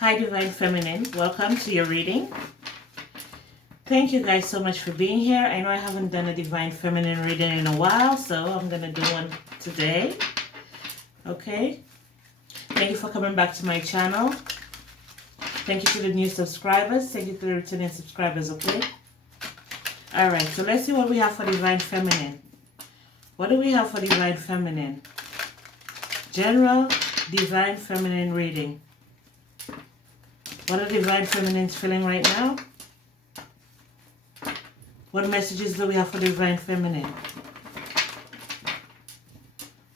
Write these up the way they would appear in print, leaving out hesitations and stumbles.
Hi, Divine Feminine. Welcome to your reading. Thank you guys so much for being here. I know I haven't done a Divine Feminine reading in a while, so I'm going to do one today. Okay. Thank you for coming back to my channel. Thank you to the new subscribers. Thank you to the returning subscribers, okay? Alright, so let's see what we have for Divine Feminine. What do we have for Divine Feminine? General Divine Feminine reading. What are Divine Feminines feeling right now? What messages do we have for Divine Feminine?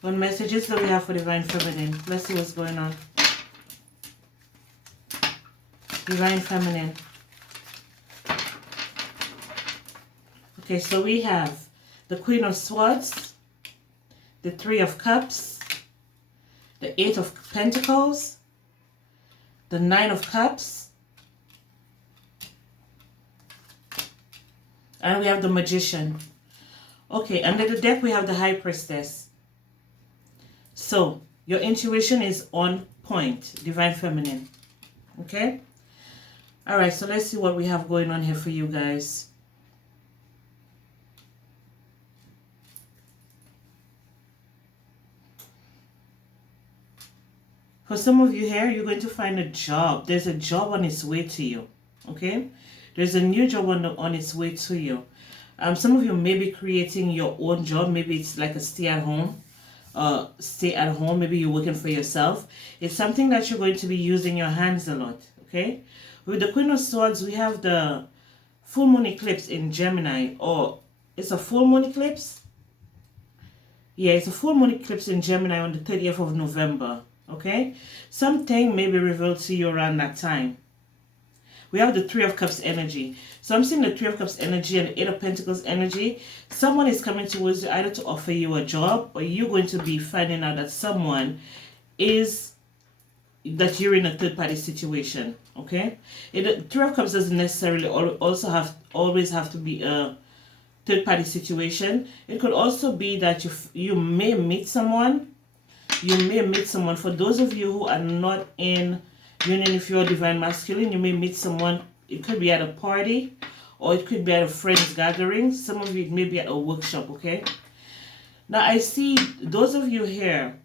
What messages do we have for Divine Feminine? Let's see what's going on. Divine Feminine. Okay, so we have the Queen of Swords, the Three of Cups, the Eight of Pentacles, the Nine of Cups, and we have the Magician. Okay, under the deck we have the High Priestess. So, your intuition is on point, Divine Feminine. Okay? Alright, so let's see what we have going on here for you guys. For some of you here, you're going to find a job. There's a job on its way to you. Okay? There's a new job on its way to you. Some of you may be creating your own job. Maybe it's like a stay-at-home. Maybe you're working for yourself. It's something that you're going to be using your hands a lot. Okay? With the Queen of Swords, we have the full moon eclipse in Gemini. Or it's a full moon eclipse? Yeah, it's a full moon eclipse in Gemini on the 30th of November. Okay, something may be revealed to you around that time. We have the Three of Cups energy. So I'm seeing the Three of Cups energy and the Eight of Pentacles energy. Someone is coming towards you either to offer you a job, or you're going to be finding out that that you're in a third party situation. Okay, the Three of Cups doesn't necessarily always have to be a third party situation. It could also be that you may meet someone. You may meet someone. For those of you who are not in union if you're Divine Masculine, you may meet someone. It could be at a party, or it could be at a friend's gathering. Some of you, it may be at a workshop, okay? Now, I see those of you here,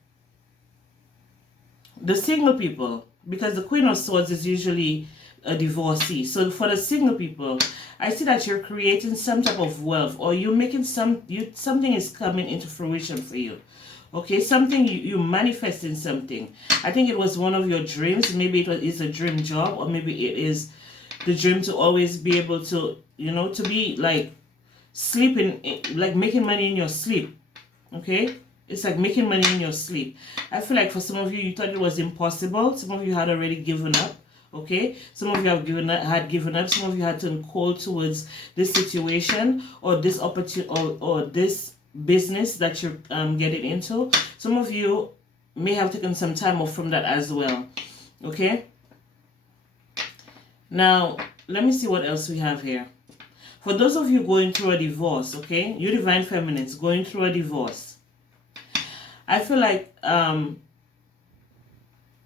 the single people, because the Queen of Swords is usually a divorcee. So for the single people, I see that you're creating some type of wealth, or you're making something is coming into fruition for you. Okay, something you manifesting something. I think it was one of your dreams. Maybe it's a dream job, or maybe it is the dream to always be able to, to be like sleeping, like making money in your sleep. Okay, it's like making money in your sleep. I feel like for some of you, you thought it was impossible. Some of you had already given up. Okay, some of you had given up. Some of you had turned cold towards this situation or this opportunity or this business that you're getting into. Some of you may have taken some time off from that as well. Okay, now let me see what else we have here. For those of you going through a divorce, okay, you Divine Feminines going through a divorce, I feel like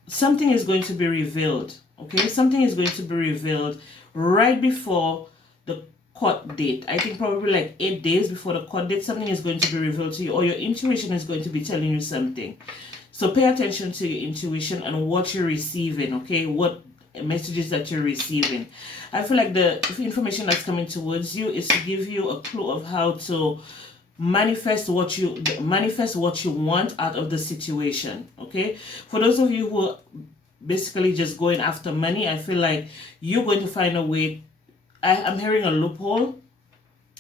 something is going to be revealed. Okay, something is going to be revealed right before the court date. I think probably like 8 days before the court date, something is going to be revealed to you, or your intuition is going to be telling you something. So pay attention to your intuition and what you're receiving, okay? What messages that you're receiving. I feel like the information that's coming towards you is to give you a clue of how to manifest what you want out of the situation, okay? For those of you who are basically just going after money, I feel like you're going to find a way. I'm hearing a loophole.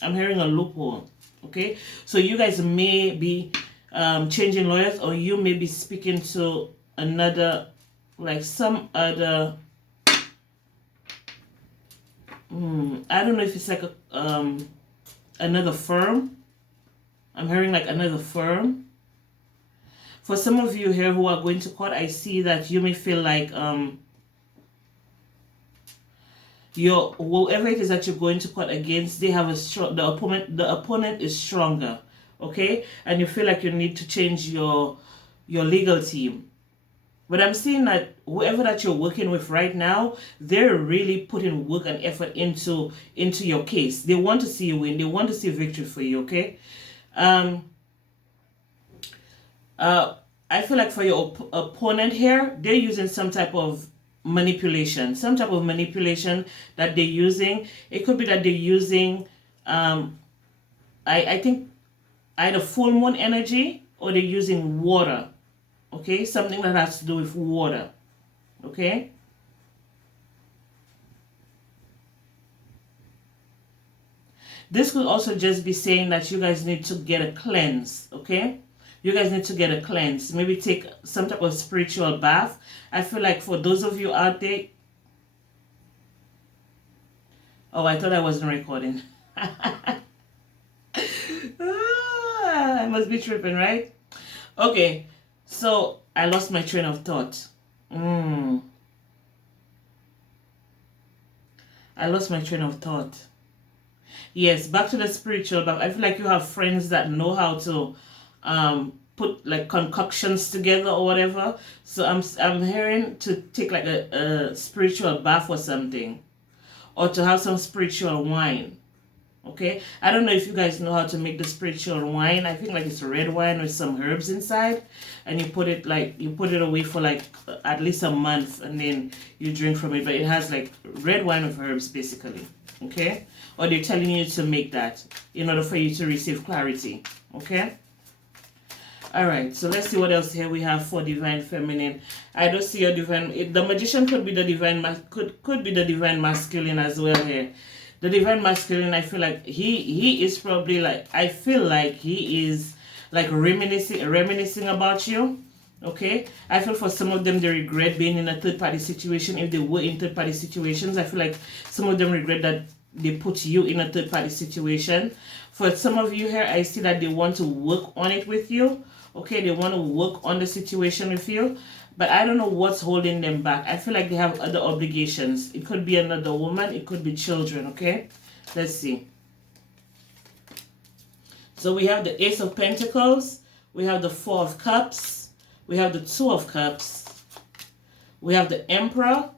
I'm hearing a loophole. Okay? So you guys may be changing lawyers, or you may be speaking to another, like some other, I don't know if it's like another firm. I'm hearing like another firm. For some of you here who are going to court, I see that you may feel like whoever it is that you're going to court against, they have the opponent is stronger, okay? And you feel like you need to change your legal team. But I'm seeing that whoever that you're working with right now, they're really putting work and effort into your case. They want to see you win. They want to see victory for you, okay? Um, I feel like for your opponent here, they're using some type of manipulation. Some type of manipulation that they're using. It could be that they're using, I think, either full moon energy or they're using water. Okay, something that has to do with water. Okay. This could also just be saying that you guys need to get a cleanse. Okay. You guys need to get a cleanse. Maybe take some type of spiritual bath. I feel like for those of you out there. Oh, I thought I wasn't recording. I must be tripping, right? Okay. So I lost my train of thought. I lost my train of thought. Yes, back to the spiritual bath. I feel like you have friends that know how to put like concoctions together or whatever. So I'm hearing to take like a spiritual bath or something, or to have some spiritual wine. Okay, I don't know if you guys know how to make the spiritual wine. I think like it's red wine with some herbs inside, and you put it away for like at least a month, and then you drink from it. But it has like red wine with herbs basically. Okay, or they're telling you to make that in order for you to receive clarity. Okay. All right, so let's see what else here we have for divine feminine. I don't see a divine. The magician could be the divine could be the divine masculine as well here. The divine masculine, I feel like he is probably like, I feel like he is like reminiscing about you. Okay, I feel for some of them they regret being in a third party situation. If they were in third party situations, I feel like some of them regret that they put you in a third party situation. For some of you here, I see that they want to work on it with you. Okay, they want to work on the situation with you, but I don't know what's holding them back. I feel like they have other obligations. It could be another woman, it could be children. Okay, let's see. So we have the Ace of Pentacles, we have the Four of Cups, we have the Two of Cups, we have the Emperor,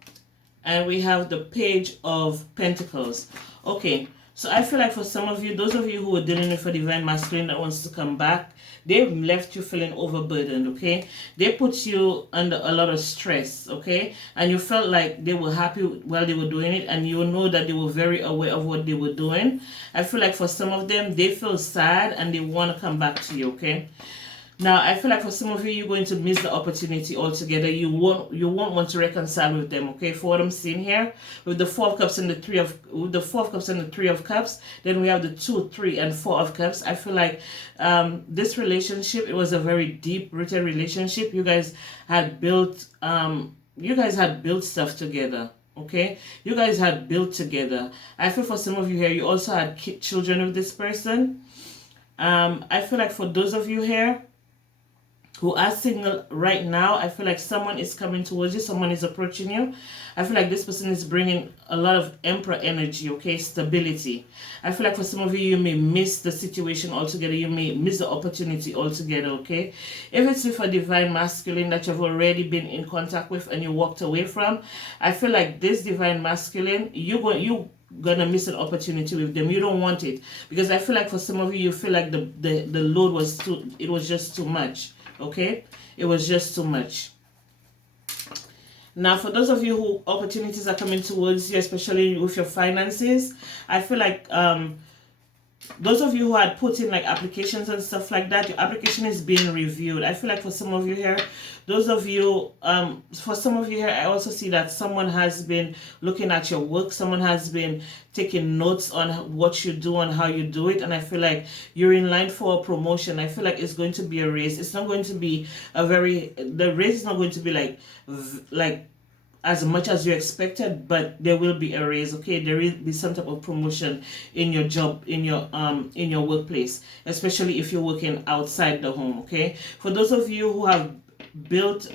and we have the Page of Pentacles. Okay, so I feel like for some of you, those of you who are dealing with a divine masculine that wants to come back, they've left you feeling overburdened, okay? They put you under a lot of stress, okay? And you felt like they were happy while they were doing it, and you know that they were very aware of what they were doing. I feel like for some of them, they feel sad and they want to come back to you, okay? Now, I feel like for some of you, you're going to miss the opportunity altogether. You won't want to reconcile with them, okay? For what I'm seeing here, with the Four of Cups and the Three of Cups, then we have the 2, 3, and 4 of Cups. I feel like this relationship, it was a very deep-rooted relationship. You guys had built stuff together. Okay, you guys had built together. I feel for some of you here, you also had children with this person. I feel like for those of you here who are single right now, I feel like someone is coming towards you, someone is approaching you. I feel like this person is bringing a lot of Emperor energy, okay, stability. I feel like for some of you, you may miss the situation altogether, you may miss the opportunity altogether, okay? If it's with a divine masculine that you've already been in contact with and you walked away from, I feel like this divine masculine, you're gonna miss an opportunity with them. You don't want it, because I feel like for some of you, you feel like the load was just too much. Okay, it was just too much. Now, for those of you who opportunities are coming towards you, especially with your finances, I feel like those of you who had put in like applications and stuff like that, your application is being reviewed. I feel like for some of you here, for some of you here, I also see that someone has been looking at your work. Someone has been taking notes on what you do and how you do it. And I feel like you're in line for a promotion. I feel like it's going to be a raise. It's not going to be the raise is not going to be like as much as you expected, but there will be a raise, okay? There will be some type of promotion in your job, in your workplace, especially if you're working outside the home, okay? For those of you who have built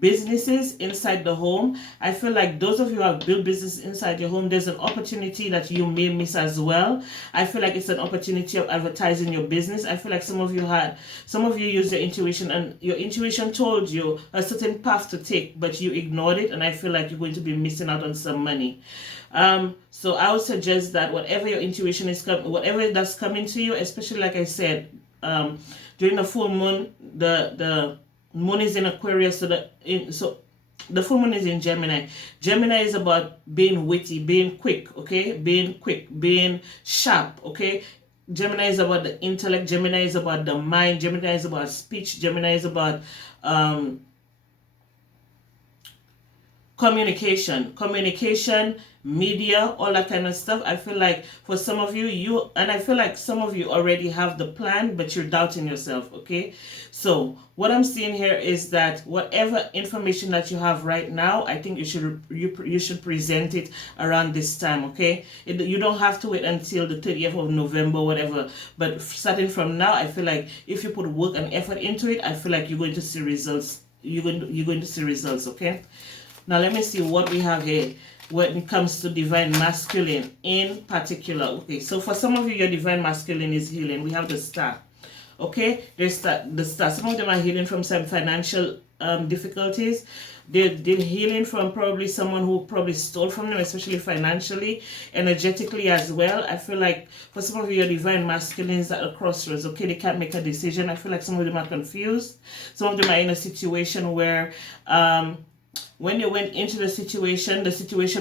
businesses inside the home. I feel like those of you who have built business inside your home, there's an opportunity that you may miss as well. I feel like it's an opportunity of advertising your business. I feel like some of you used your intuition, and your intuition told you a certain path to take, but you ignored it, and I feel like you're going to be missing out on some money. So I would suggest that whatever your intuition is whatever that's coming to you, especially like I said, during the full moon, the moon is in Aquarius, so the full moon is in Gemini. Gemini is about being witty, being quick, okay? Being quick, being sharp, okay? Gemini is about the intellect. Gemini is about the mind. Gemini is about speech. Gemini is about communication, media, all that kind of stuff. I feel like for some of you, I feel like some of you already have the plan, but you're doubting yourself, okay? So what I'm seeing here is that whatever information that you have right now, I think you should present it around this time, okay? You don't have to wait until the 30th of November, whatever, but starting from now, I feel like if you put work and effort into it, I feel like you're going to see results. You're going to see results, okay? Now let me see what we have here when it comes to divine masculine in particular. Okay, so for some of you, your divine masculine is healing. We have the star. Okay, there's the star. Some of them are healing from some financial difficulties. They're healing from probably someone who probably stole from them, especially financially, energetically as well. I feel like for some of you, your divine masculine is at a crossroads. Okay, they can't make a decision. I feel like some of them are confused. Some of them are in a situation where when they went into the situation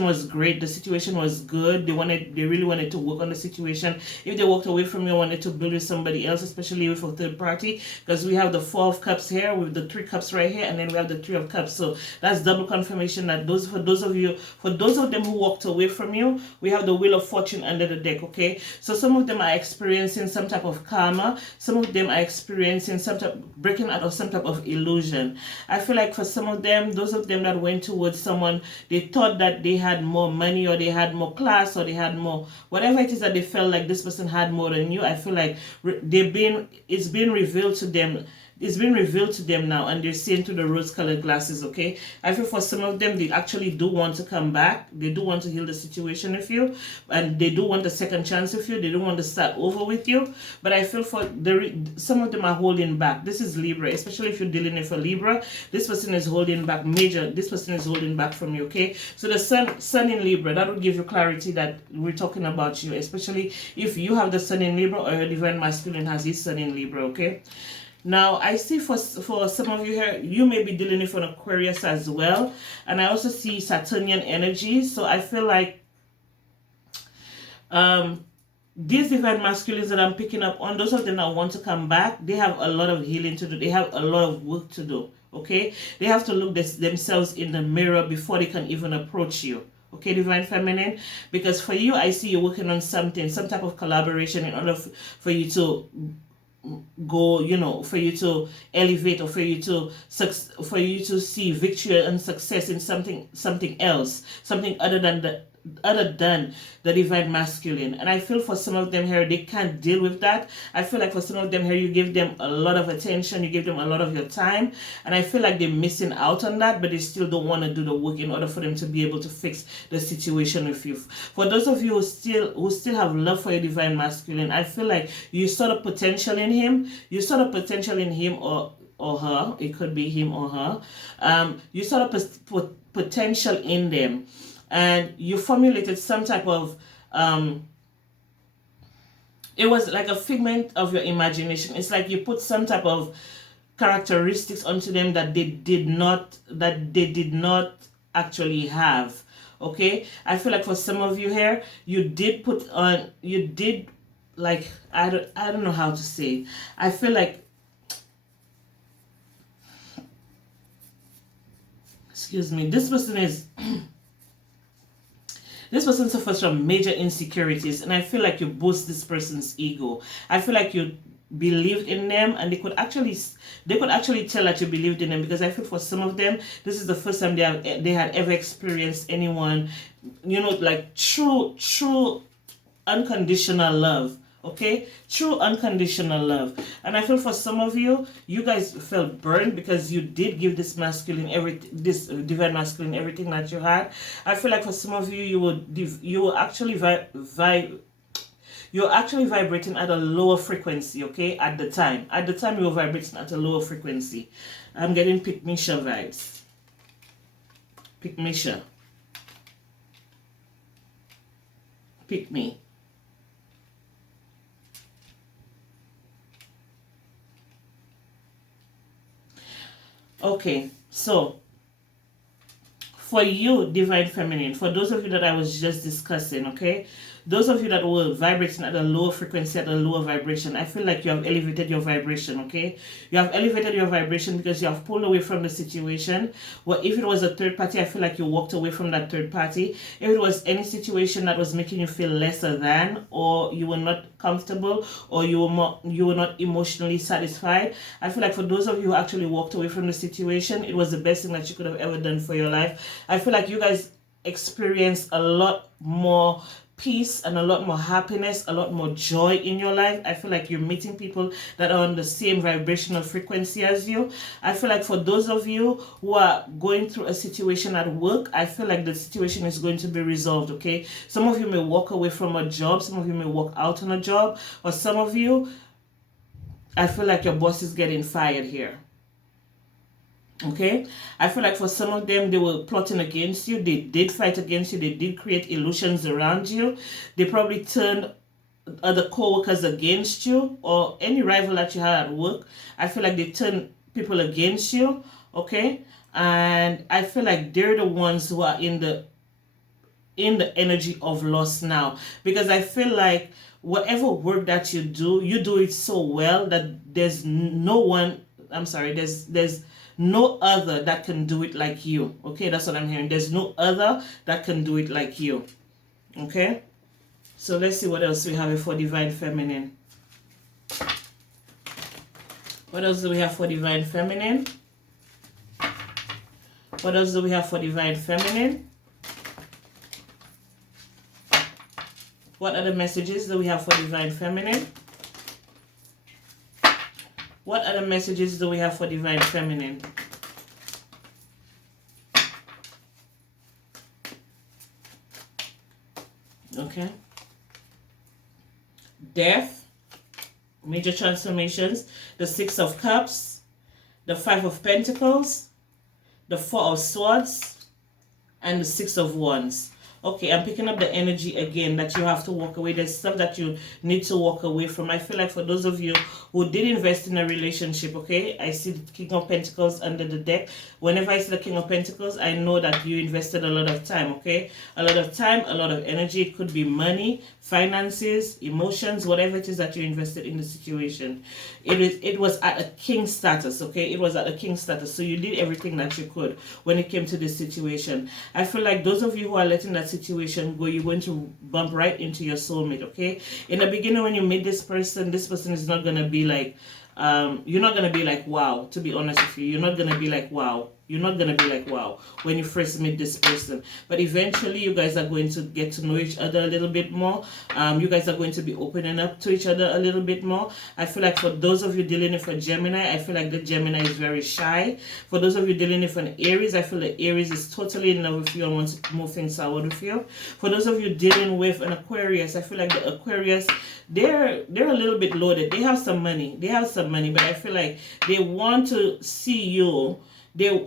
was great. The situation was good. They really wanted to work on the situation. If they walked away from you, wanted to build with somebody else, especially with a third party, because we have the 4 of Cups here with the 3 Cups right here, and then we have the 3 of Cups. So that's double confirmation that for those of them who walked away from you, we have the Wheel of Fortune under the deck, okay? So some of them are experiencing some type of karma. Some of them are experiencing some type breaking out of some type of illusion. I feel like for some of them, those of them that went towards someone, they thought that they had more money, or they had more class, or they had more whatever it is that they felt like this person had more than you. I feel like it's been revealed to them. It's been revealed to them now, and they're seeing through the rose-colored glasses, okay? I feel for some of them, they actually do want to come back. They do want to heal the situation with you, and they do want a second chance with you. They don't want to start over with you. But I feel for some of them are holding back. This is Libra, especially if you're dealing with a Libra. This person is holding back this person is holding back from you, okay? So the sun in Libra, that will give you clarity that we're talking about you, especially if you have the sun in Libra, or your divine masculine has his sun in Libra, okay? Now, I see for some of you here, you may be dealing with an Aquarius as well. And I also see Saturnian energy. So I feel like these divine masculines that I'm picking up on, those of them that want to come back, they have a lot of healing to do. They have a lot of work to do, okay? They have to look themselves in the mirror before they can even approach you. Okay, divine feminine, because for you, I see you working on something, some type of collaboration in order for you to go, for you to elevate, or for you to see victory and success in something else, something other than the divine masculine. And I feel for some of them here, they can't deal with that. I feel like for some of them here, you give them a lot of attention, you give them a lot of your time, and I feel like they're missing out on that, but they still don't want to do the work in order for them to be able to fix the situation with you. For those of you who still have love for your divine masculine, I feel like you saw the potential in him. You saw the potential in him or her. It could be him or her. You saw the potential in them, and you formulated some type of it was like a figment of your imagination. It's like you put some type of characteristics onto them that they did not actually have. Okay, I feel like for some of you here, you did like, I don't know how to say it. I feel like, excuse me, this person suffers from major insecurities, and I feel like you boost this person's ego. I feel like you believed in them, and they could actually tell that you believed in them, because I feel for some of them, this is the first time they had ever experienced anyone, like true unconditional love. Okay, true unconditional love. And I feel for some of you, you guys felt burned because you did give this masculine this divine masculine everything that you had. I feel like for some of you, you will actually you're actually vibrating at a lower frequency. Okay, at the time you were vibrating at a lower frequency. I'm getting Pick Misha vibes. Pick Misha. Pick me. Okay, so for you, divine feminine, for those of you that I was just discussing, okay, those of you that were vibrating at a lower frequency, at a lower vibration, I feel like you have elevated your vibration, okay? You have elevated your vibration because you have pulled away from the situation. Well, if it was a third party, I feel like you walked away from that third party. If it was any situation that was making you feel lesser than, or you were not comfortable, or you were not emotionally satisfied, I feel like for those of you who actually walked away from the situation, it was the best thing that you could have ever done for your life. I feel like you guys experienced a lot more peace and a lot more happiness, a lot more joy in your life. I feel like you're meeting people that are on the same vibrational frequency as you. I feel like for those of you who are going through a situation at work, I feel like the situation is going to be resolved, okay? Some of you may walk away from a job, some of you may walk out on a job, or some of you, I feel like your boss is getting fired here. Okay, I feel like for some of them, they were plotting against you. They did fight against you. They did create illusions around you. They probably turned other co-workers against you, or any rival that you had at work. I feel like they turned people against you. Okay, and I feel like they're the ones who are in the energy of loss now, because I feel like whatever work that you do it so well that there's no one, I'm sorry, there's no other that can do it like you. Okay, that's what I'm hearing. There's no other that can do it like you. Okay, so let's see what else we have for divine feminine. What else do we have for divine feminine? What else do we have for divine feminine? What other messages do we have for divine feminine? What other messages do we have for divine feminine? Okay. Death, major transformations, the Six of Cups, the Five of Pentacles, the Four of Swords, and the Six of Wands. Okay, I'm picking up the energy again that you have to walk away. There's stuff that you need to walk away from. I feel like for those of you who did invest in a relationship, okay, I see the King of Pentacles under the deck. Whenever I see the King of Pentacles, I know that you invested a lot of time, okay? A lot of time, a lot of energy. It could be money, finances, emotions, whatever it is that you invested in the situation. It was at a king status, okay? It was at a king status. So you did everything that you could when it came to this situation. I feel like those of you who are letting that situation go, you're going to bump right into your soulmate, okay? In the beginning, when you meet this person is not going to be like, you're not going to be like, wow, to be honest with you. You're not going to be like, wow. You're not going to be like, wow, when you first meet this person. But eventually, you guys are going to get to know each other a little bit more. You guys are going to be opening up to each other a little bit more. I feel like for those of you dealing with a Gemini, I feel like the Gemini is very shy. For those of you dealing with an Aries, I feel like Aries is totally in love with you and wants to move things forward with you. For those of you dealing with an Aquarius, I feel like the Aquarius, they're a little bit loaded. They have some money. But I feel like they want to see you.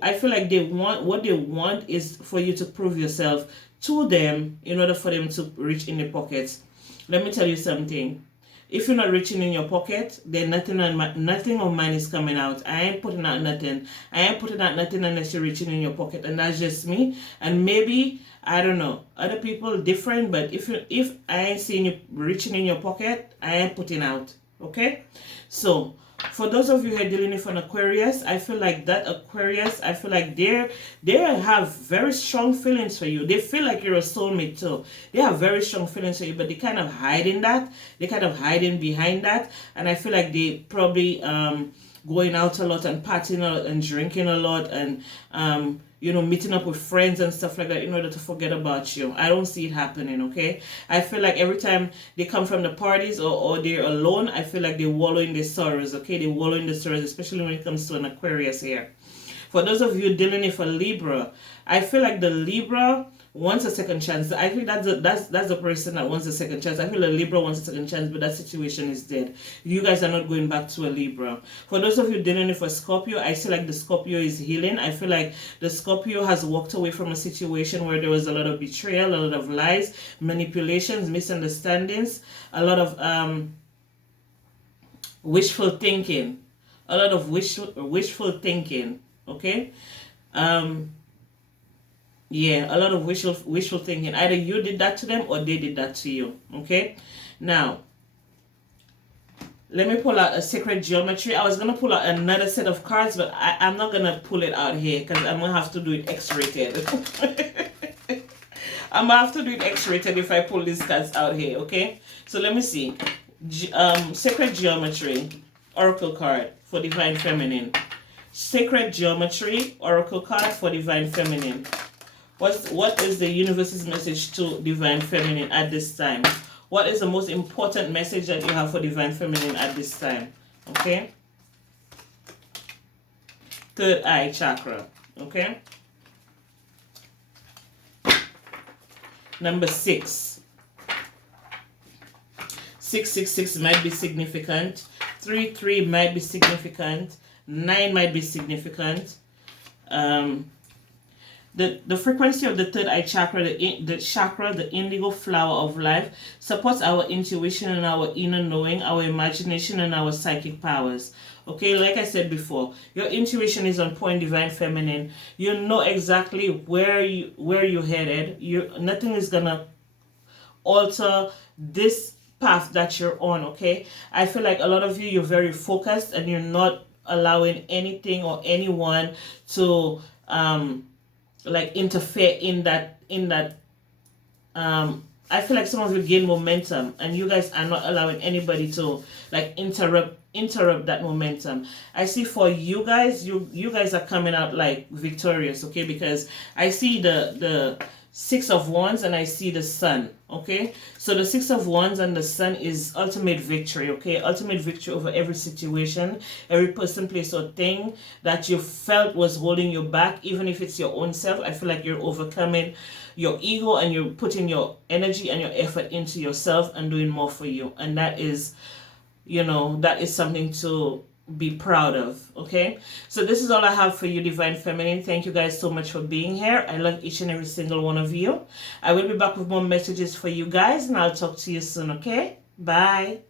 I feel like what they want is for you to prove yourself to them in order for them to reach in the pockets. Let me tell you something. If you're not reaching in your pocket, then nothing of mine is coming out. I ain't putting out nothing. I ain't putting out nothing unless you're reaching in your pocket, and that's just me. And maybe, I don't know, other people different, but if I ain't seeing you reaching in your pocket, I ain't putting out. Okay? So for those of you who are dealing with an Aquarius, I feel like that Aquarius, I feel like they have very strong feelings for you. They feel like you're a soulmate too. They have very strong feelings for you, but they kind of hide in that. They kind of hiding behind that. And I feel like they probably going out a lot and partying a lot and drinking a lot and meeting up with friends and stuff like that in order to forget about you. I don't see it happening, okay? I feel like every time they come from the parties or they're alone, I feel like they wallow in their sorrows, okay? They wallow in the sorrows, especially when it comes to an Aquarius here. For those of you dealing with a Libra, I feel like the Libra wants a second chance. I think that's the person that wants a second chance. I feel a Libra wants a second chance, but that situation is dead. You guys are not going back to a Libra. For those of you dealing with a Scorpio, I feel like the Scorpio is healing. I feel like the Scorpio has walked away from a situation where there was a lot of betrayal, a lot of lies, manipulations, misunderstandings, a lot of wishful thinking. A lot of wishful thinking. Okay? Yeah, a lot of wishful thinking. Either you did that to them or they did that to you. Okay? Now, let me pull out a sacred geometry. I was going to pull out another set of cards, but I'm not going to pull it out here because I'm going to have to do it X-rated. I'm going to have to do it X-rated if I pull these cards out here. Okay? So let me see. Sacred geometry, oracle card for divine feminine. Sacred geometry, oracle card for divine feminine. What is the universe's message to divine feminine at this time? What is the most important message that you have for divine feminine at this time? Okay? Third eye chakra. Okay? Number 6. 666 might be significant. 33 might be significant. 9 might be significant. The frequency of the third eye chakra, the chakra, the indigo flower of life, supports our intuition and our inner knowing, our imagination and our psychic powers. Okay, like I said before, your intuition is on point, divine feminine. You know exactly where you're headed. Nothing is gonna alter this path that you're on. Okay, I feel like a lot of you're very focused and you're not allowing anything or anyone to like interfere in that I feel like some of you gain momentum and you guys are not allowing anybody to like interrupt that momentum. I see for you guys, you guys are coming out like victorious, okay? Because I see the 6 of Wands and I see the Sun, okay? So the 6 of Wands and the Sun is ultimate victory, okay? Ultimate victory over every situation, every person, place or thing that you felt was holding you back, even if it's your own self. I feel like you're overcoming your ego and you're putting your energy and your effort into yourself and doing more for you. And that is, that is something to be proud of. Okay, so this is all I have for you, divine feminine. Thank you guys so much for being here. I love each and every single one of you. I will be back with more messages for you guys and I'll talk to you soon. Okay, bye.